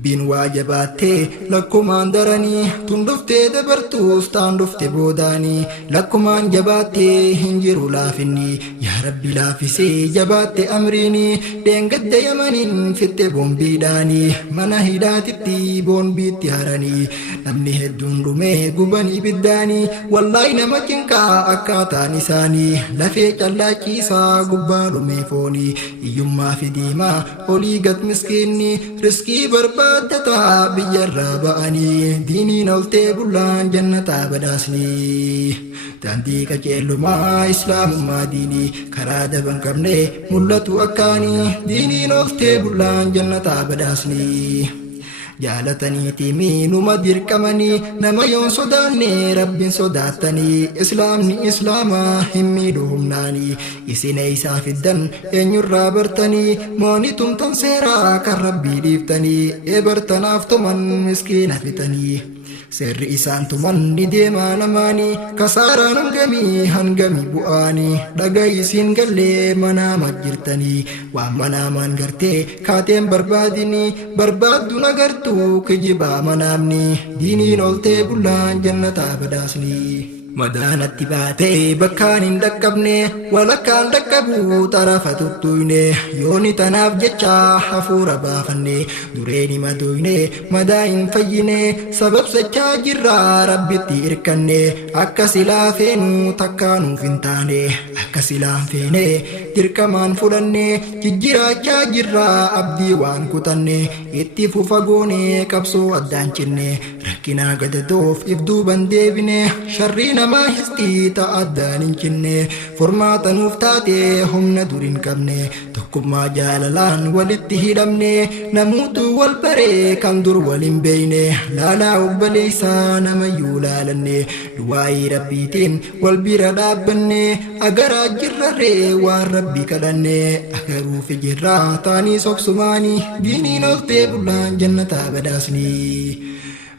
dubbiin waa jabaatee lakkumaan daranii tun dhuftee dabartuus taan dhufte boodaanii lakkumaan jabaattee hin jiru laafinni yaa rabbi laafisee jabaatte amriini deengadda yamaniin fitte boombiidhaanii mana hidhaatitti boombiitti haranii namni hedduun dhumee guban ibiddaanii wallaahi nama cinqaa akkaataan isaanii lafee callaachiisaa gubbaa dhumee foonii iyyummaa fi diimaa olii gad miskiinni riskii barbaaddataa biyyarraa ba'anii diiniin oltee bullaan jannataa badhaasnii daandii qajeelumaa islaamummaa diinii karaa daban qabne mul'atu akkaanii diiniin oltee bullaan jannataa badhaasnii jaalataniitii numa dirqamanii nama yoon sodaanne rabbiin sodaatanii islaamni islaamaa hin miidhu humnaanii isin eeysaa fiddan eenyurraa bartanii mooni tumtan seeraa kan rabbii dhiiftanii eebartanaaf tuman miskiina fitanii seerri isaan tuman ni deemaa namaanii kasaaraan hangamii bu'aanii dhagayisiin gallee manaa majjirtanii waan manaamaan gartee kaateen barbaadinii barbaaddu nagartuu kijibaa manaamni diiniin oltee bullaan jannataa badhaasnii madaanatti baatee bakkaan hin dhaqqabne walakkaan dhaqqabu tarafa tuttuyne yooni tanaaf jecha hafuura baafanne dureeni madoyne madaa hin fayyine sababsachaa jirraa rabbitti irkanne akka silaa feenu takkaanuuf hin taane akka silaan feene dirqamaan fudhanne jijjiraachaa jirraa abdii waan kutanne itti fufa goone qabsoo addaan cinne rakkinaa gadadoof ifduuban deebine sharrii namaa histii ta'addaan hin cinne furmaata nuuf taate humna dur hin qabne tokkummaa jaalalaan walitti hidhamne namuutu wal baree kan dur wal hin beeyne laalaa obboleessaa namayyuu laalanne du'aayii rabbiitiin wal bira dhaabbanne agaraa jirrarree waan rabbi kadhanne agaruufi jirraa taanii soksumaanii diiniin oltee bullaan jannataa badhaasnii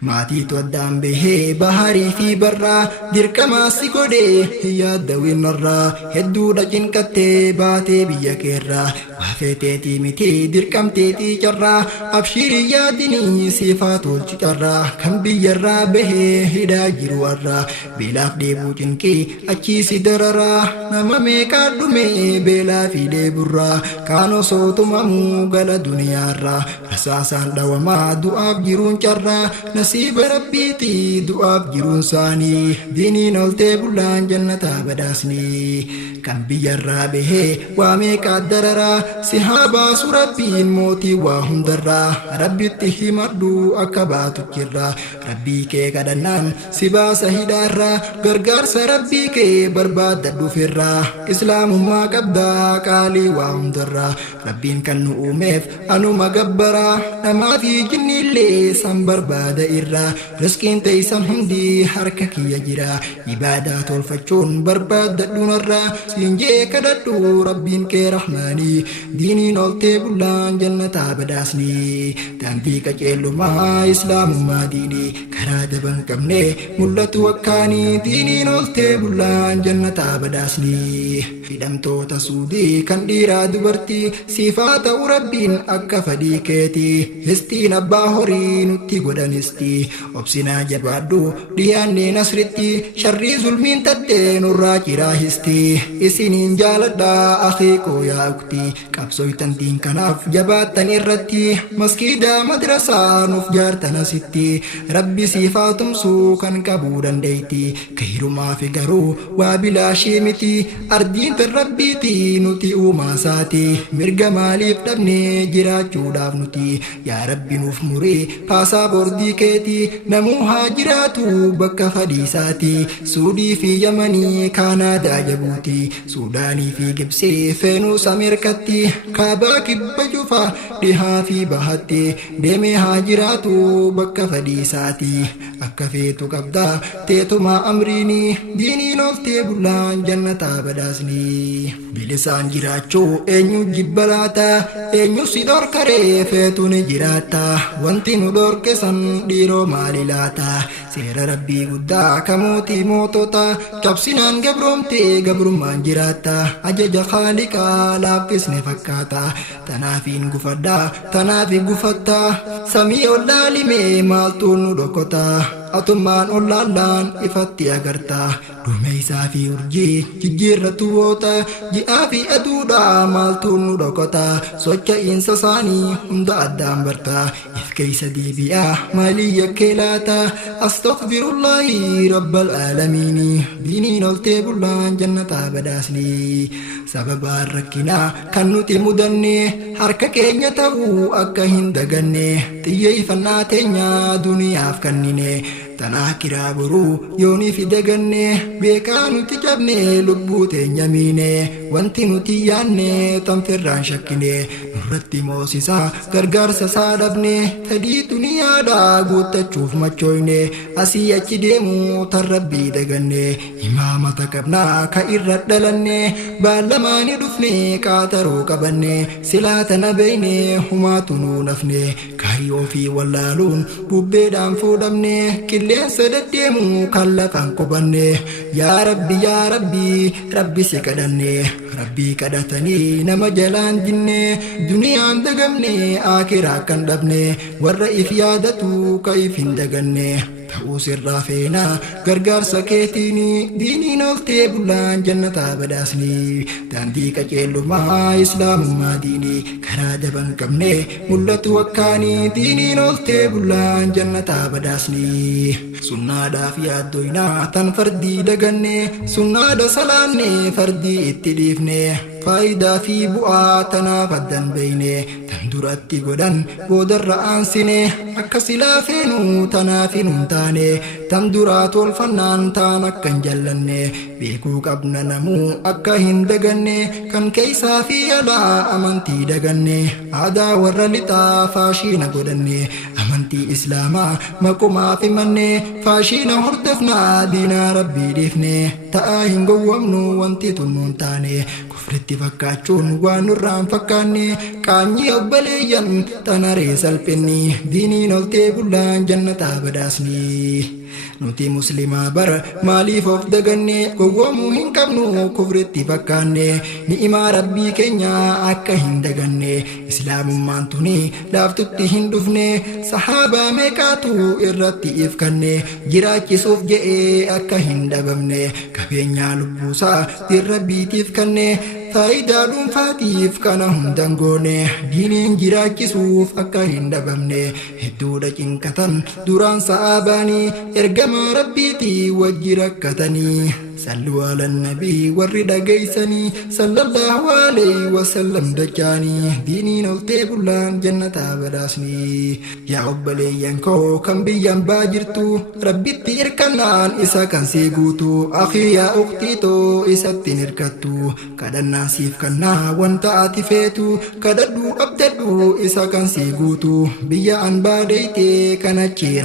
maatiitu addaan bahee baharii fi barraa dirqamaa si godhee yaadda winarraa hedduudha cinqattee baatee biyya keerraa waafeeteetii miti dirqamteetii carraa abshirii yaadinii siifaa tolchi carraa kan biyyarraa bahee hidhaa jiru warraa beelaaf deebuu cinqii achiisi dararaa nama meeqaa dhumee beelaa fi deeburraa kaan osoo tumamuu gala duniyaarraa rasaasaan dhawamaa du'aaf jiruun carraa nasiiba rabbiiti du'aaf jiruun saanii diiniin oltee bullaan jannataa badhaasnii kan biyyarraa bahee waa meeqaa dararaa si haa baasu rabbiin mootii waa hundarraa rabbitti himadhu akka baatu jirraa rabbii kee kadhannaan si baasa hidhaarraa gargaarsa rabbii kee barbaadadhuufirraa islaamummaa qabdaa qaalii waa hundarraa rabbiin kan nu uumeef anuma gabbaraa namaa fi jinniillee san barbaada irraa riskiin teeysan hundi harka kiyya jira ibaadaa tolfachuun barbaadadhunarraa siinjee kadhadhu rabbiin kee rahmaanii diiniin oltee bullaan jannataa badhaasnii daandii qajeelumaa islaamummaa diinii karaa daban qabne mul'atu akkaanii diiniin oltee bullaan jannataa badhaasnii hidhamtoota suudii kan dhiiraa dubartii siifaa ta'u rabbiin akka fedhii keetii histiin abbaa horii nutti godhanistii obsinaa jabaadhu dhiyaannee nasritti sharrii zulmiin tattee nurraa ciraa histii isiniin jaaladhaa akeekoo yaa uktii qabsoytan diin kanaaf jabaattan irratti maskiidaa madrasaa nuuf jaartan asitti rabbi siifaa tumsuu kan qabuu dandeeyti kayrumaa fi garuu waa bilaashii miti ardiin tan rabbiiti nuti uumaa isaati mirga maaliif dhabnee jiraachuudhaaf nuti yaa rabbi nuuf murii paasaa boordii keeti namuu haa jiraatu bakka fadhiisaati suudii fi yamanii kaanaadaa jabuuti suudaanii fi gibsii feenuus ameerikatti kaabaa kibba jufa dhihaa fi bahatti deemee haa jiraatu bakka fadhiisaati akka feetu qabdaa teetumaa amriinii diiniin oltee bullaan jannataa badhaasnii bilisaan jiraachuu eenyu jibbalaata eenyu si dhorkaree feetu ni jiraata wanti nu dhorke san dhiiroo maali laata seera rabbii guddaa kamuutii mootota cabsinaan gabroomtee gabrummaan jiraata ajaja khaaliqaa laaffisne fakkaata tanaafiin gufadhaa tanaafi gufatta samii ol laalimee maaltu nu dhokota atummaan ol laallaan ifatti agarta duumeysaa fi urjii jijjiirratu woota ji'aa fi aduudhaa maaltu nu dhokota socha'iinsa isaanii hunda addaan barta if keeysa deebi'aa maalii yakkee laata astaghfirullaahi rabbal aalamiini diiniin oltee bullaan jannataa badaasni sababaan rakkinaa kan nuti mudanne harka keenya ta'uu akka hin daganne xiyyeeffannaa teenya duniyaaf kannine tanaa kiraa boruu yoonii fi daganne beekaa nuti cabne lubbuu teenya miine wanti nuti yaanne tanfirraan shakkine nurratti moosisaa gargaarsa isaa dhabne fedhii duniyaadhaa guuttachuuf machooyne asii achi deemuu tan rabbii daganne imaamata qabnaa ka irra dhalanne baallamaani dhufne qaataroo qabanne silaa tana beeyne humaatu nuu nafne kaarii ofii wallaaluun bubbeedhaan fuudhamne qilleensa deddeemu kan lafaan qubanne yaa rabbi rabbi si kadhanne rabbii kadhatanii nama jalaan jinne duniyaan dagamne aakiraa kan dhabne warra if yaadatu ka if hin daganne ta'uu sirraa feenaa gargaarsa keetiini diiniin oltee bullaan jannataa badaasni daandii qajeelummaa islaamummaa diinii karaa daban qabne mul'atu akkaanii diiniin oltee bullaan jannataa badaasni sunnaadhaaf yaaddoynaa tan fardii daganne sunnaadha salaanne fardii itti dhiifne faayidaa fi bu'aa tanaaf addan beeyne tan duratti godhan boodarra aansine akka silaa feenuu tanaaf hin taane tan duraa tolfannaan taan akka hin jallanne beekuu qabna namuu akka hin daganne kan keeysaa fi alaa amantii daganne aadaa warra lixaa faashiina godhanne amantii islaamaa maqumaaf himanne faashiina hordofnaa diinaa rabbii dhiifne ta'aa hin gowwamnu wanti tunnuun taane kufritti fakkaachuun waan nurraan fakkaanne qaanyii obbaleeyyan tanaree salphinni diiniin oltee bullaan jannataa badaasni nuti muslimaa bara maaliif of daganne gowwoomuu hin qabnu kufritti fakkaanne ni'imaa rabbii keenya akka hin daganne islaamummaan tuni laaftutti hin dhufne sahaabaa meeqaatu irratti ifkanne jiraachisuuf je'ee akka hin dhabamne qabeenyaa lubbuusaa dirrabbiitiif kanne faayidaa dhuunfaatiif kana hundan goone diiniin jiraachisuuf akka hin dhabamne hedduudha cinqatan duraan sa'aabaanii ergama rabbiitii wajji rakkatanii صلوا على النبي ورد قيسني صلى الله عليه وسلم دجاني ديني نلتي بلان جنة بداسني يا عبالي ينكو كم بيان باجرتو ربي تيركنان إسا كان سيقوتو أخي يا أختيتو إسا تنركتو كدا ناسيف كنا وانتا عاتفيتو كدا دو أبددو إسا كان سيقوتو بيا أن باديتي كان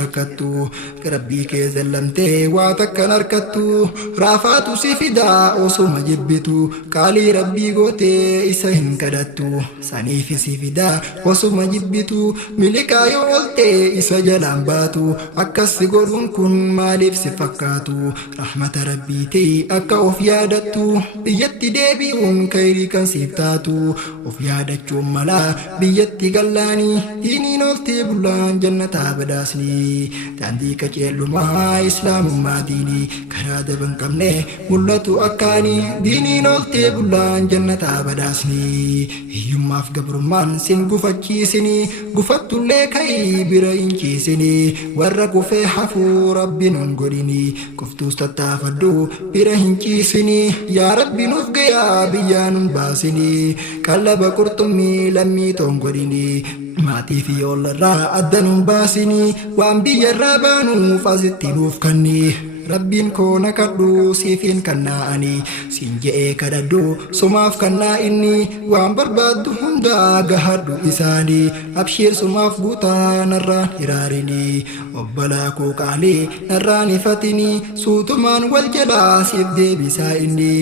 ركتو ربي كيزلمتي واتك نركتو رافاتو سيفدا وصوم جبتو قالي ربي قوتي إسا هنكدتو سانيف سيفدا وصوم جبتو ملكا يولتي إسا جلان باتو أكس قرون كن ماليف سفكاتو رحمة ربي تي أكا وفيادتو بيتي ديبيون كيري كان سيفتاتو وفيادتو ملا بيتي قلاني ديني نولتي بلان جنة بداسني تاندي كجيلو ما إسلام ما ديني كراد بنكمني ملتو أكاني ديني نولتي بلان جنة بداسني يوم أف قبرمان سن قفتشيسني قفتو لكي برينشيسني ورقو في حفو ربي ننقرني كفتو ستتافدو برينشيسني يا ربي نفقيا بيان باسني كالب قرطمي لمي تنقرني maatii fi ollarraa addanuun baasinii waan biyyarraa baanuu faasitti nuuf kannii rabbiin koo na kadhu siifin kannaa'anii siin je'ee kadhadhu sumaaf kannaa inni waan barbaaddu hundaa gahadhu isaanii abshiir sumaaf guutaa narraan hiraarinii obbolaa koo qaalii narraan ifatinii suutumaan wal jalaa siif deebisaa inni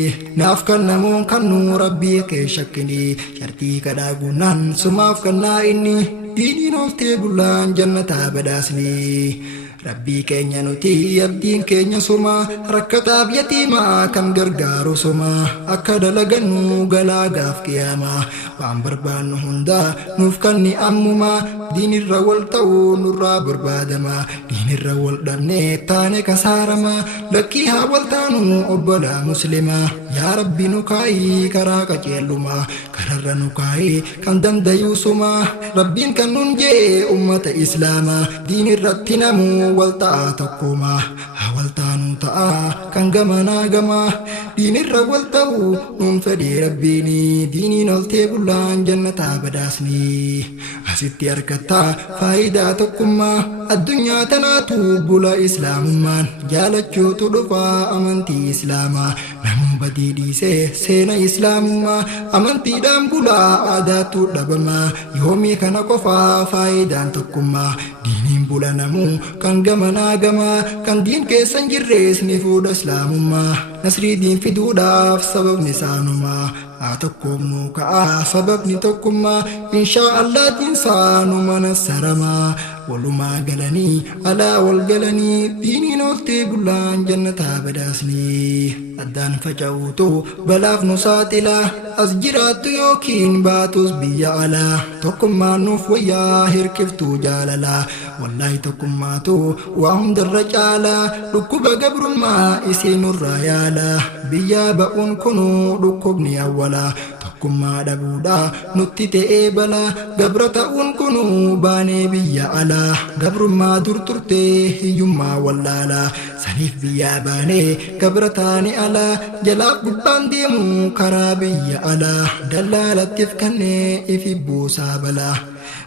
naaf kannamuun kannuu rabbii kee shakkinii shartii kadhaa guunaan sumaaf kannaa inni diiniin oltee bullaan jannataa badhaasnii rabbii keenya nuti abdiin keenya suma rakkataaf yatiimaa kan gargaaru suma akka dalagannu galaa gaaf qiyaamaa waan barbaannu hundaa nuuf kanni ammuma diinirra wal ta'uu nurraa barbaadama diinirra wal dhabnee taane kasaarama lakkii haa wal taanu obbolaa muslimaa yaa rabbi nu kaayii karaa qajeeluma kararra nu kaayii kan dandayuu suma rabbiin kan nun jee ummata islaamaa diinirratti namuu wal ta'a tokkuma wal taanu ta'a kan gamanaa gama diinirra wal ta'u nun fedhii rabbiini diiniin oltee bullaan jannataa badhaasni asitti argatta faayidaa tokkummaa addunyaa tanaatu bula islaamummaan jaalachuutu dhufa amantii islaamaa namuu badii dhiisee seena islaamummaa amantiidhaan bulaa aadaatu dhabama yoomii kana qofaa faayidaan tokkummaa diiniin bula namuu kan gamanaa gamaa kan diin keessan jirrees ni fuudha islaamummaa nasrii diin fiduudhaaf sababni isaanumaa haa tokkoomnuu ka'aa sababni tokkummaa inshaa Allah diin saanuma nassaramaa walumaa galanii alaa wal galanii diiniin oltee bullaan jannataa badhaasnii addaan faca'uutu balaaf nu saaxila as jiraattu yookiin baatus biyya alaa tokkummaan nuuf wayyaa hirkiftuu jaalalaa wallaahi tokkummaatu waa hundarra caalaa dhukkuba gabrummaa isiinurraa yaalaa biyyaa ba'uun kunuu dhukkubni awwalaa tokkummaa dhabuudha nutti ta'ee balaa gabra ta'uun kunuu baanee biyya alaa gabrummaa dur turtee hiyyummaa wallaalaa saniif biyyaa baanee gabra taane alaa jalaaf gubbaan deemu karaa biyya alaa dallaalattiif kannee ifi buusaa balaa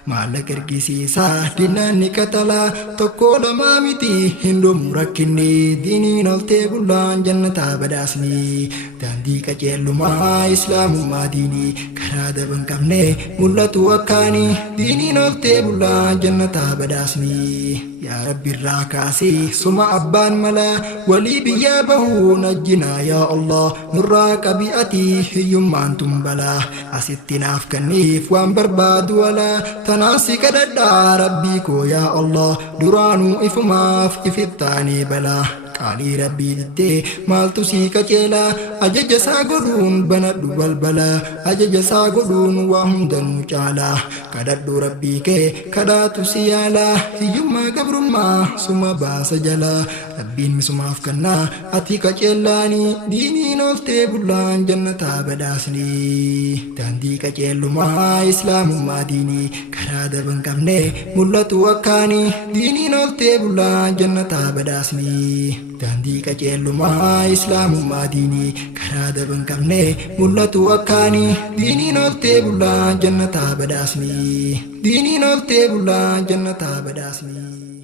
maallaqa ergisiisaa diinaan ni katalaa tokko lamaa miti hin dhumu rakkinni diiniin oltee bullaan jannataa badhaasni daandii qajeelumaa islaamummaa diinii karaa daban qabne mul'atu akkaanii diiniin oltee bullaan jannataa badhaasni yaa rabbi irraa kaasii suma abbaan malaa walii biyyaa bahuu najjinaa yaa Allah nurraa qabi'atii hiyyummaan tumbalaa asitti naaf kanniif waan barbaadu walaa tanasi kadadha rabbii koo yaa Allah duraanuu ifumaaf ifittaanii balaa qaalii rabbii diddee maaltu sii qajeelaa ajaja isaa godhuun banadhu balbalaa ajaja isaa godhuun waa hundanuu caalaa kadhadhu rabbii kee kadhaatu si yaalaa hiyyummaa gabrummaa suma baasa jalaa rabbiin misumaaf kannaa ati qajeellaanii diiniin oltee bullaan jannataa badhaasnii daandii qajeelumaa islaamummaa diinii karaa daban qabne mul'atu akkaanii diiniin oltee bullaan jannataa badhaasnii daandii qajeelumaa islaamummaa diinii karaa daban qabne mul'atu akkaanii diiniin oltee bullaan jannataa badhaasnii diiniin oltee bullaan jannataa badhaasnii